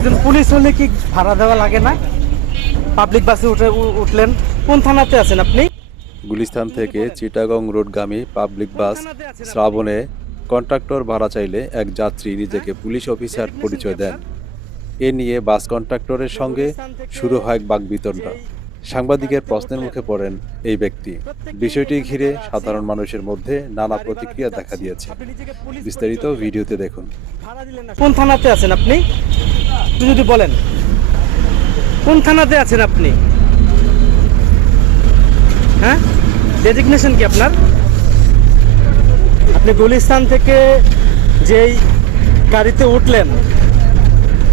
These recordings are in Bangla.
একজন পুলিশ হলে কি ভাড়া দেওয়া লাগে না? পাবলিক বাসে উঠলেন, কোন থানাতে আছেন আপনি? গুলিস্তান থেকে চিটাগং রোডগামী পাবলিক বাস শ্রাবণে কন্ট্রাক্টর ভাড়া চাইলে এক যাত্রী নিজেকে পুলিশ অফিসার পরিচয় দেন। এ নিয়ে বাস কন্ট্রাক্টরের সঙ্গে শুরু হয় বাকবিতণ্ডা। সাংবাদিকের প্রশ্নের মুখে পড়েন এই ব্যক্তি। বিষয়টি ঘিরে সাধারণ মানুষের মধ্যে নানা প্রতিক্রিয়া দেখা দিয়েছে। বিস্তারিত ভিডিওতে দেখুন। কোন থানাতে আছেন আপনি? একটু যদি বলেন, কোন থানাতে আছেন আপনি? হ্যাঁ, ডেজিগনেশন কি আপনার? আপনি গুলিস্তান থেকে যেই গাড়িতে উঠলেন,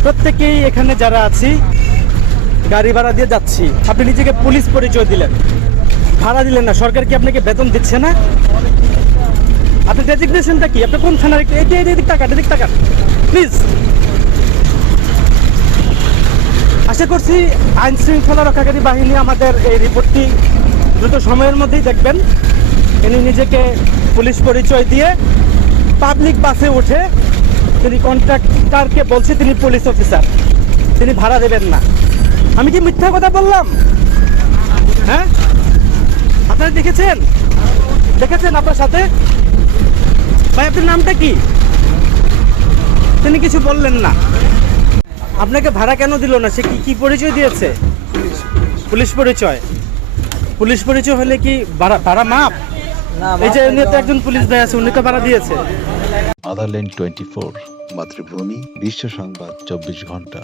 প্রত্যেকেই এখানে যারা আছি গাড়ি ভাড়া দিয়ে যাচ্ছি, আপনি নিজেকে পুলিশ পরিচয় দিলেন, ভাড়া দিলেন না। সরকার কি আপনাকে বেতন দিচ্ছে না? আপনার ডেজিগনেশনটা কি? আপনি কোন থানার? এদিক টাকা প্লিজ। আশা করছি আইন শৃঙ্খলা রক্ষাকারী বাহিনী আমাদের এই রিপোর্টটি দ্রুত সময়ের মধ্যেই দেখবেন। ইনি নিজেকে পুলিশ পরিচয় দিয়ে পাবলিক বাসে উঠে তিনি কন্ট্রাক্টরকে বলছে তিনি পুলিশ অফিসার, তিনি ভাড়া দেবেন না। আমি কি মিথ্যা কথা বললাম? হ্যাঁ, আপনারা দেখেছেন আপনার সাথে? ভাই, আপনার নামটা কি? তিনি কিছু বললেন না। আপনাকে ভাড়া কেন দিল না? সে কি পরিচয় দিয়েছে? পুলিশ পরিচয়। পুলিশ পরিচয় হলে কি ভাড়া মাপ? এই যে উনি তো একজন পুলিশ ভাই আছে, উনি তো ভাড়া দিয়েছে। আদারল্যান্ড 24 মাতৃভূমি বিশ্ব সংবাদ 24 ঘন্টা।